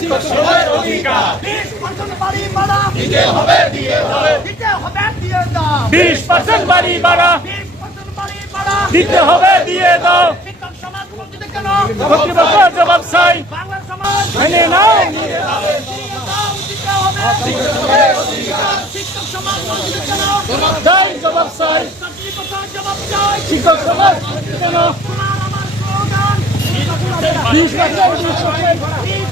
ছিল সবার অধিকার 20% বাড়ি বাড়া দিতে হবে দিয়ে দাও দিতে হবে দিয়ে দাও 20% বাড়ি বাড়া 20% বাড়ি বাড়া দিতে হবে দিয়ে দাও শিক্ষক সমাজ বলতে কেন প্রতি বছর জবাব চাই বাংলা সমাজ মানে নাও দিয়ে দাও দিতে হবে দিয়ে দাও দিতে হবে অধিকার শিক্ষক সমাজ বলতে কেন জবাব চাই জবাব চাই জবাব চাই শিক্ষক সমাজ কেন 20% 20% 20%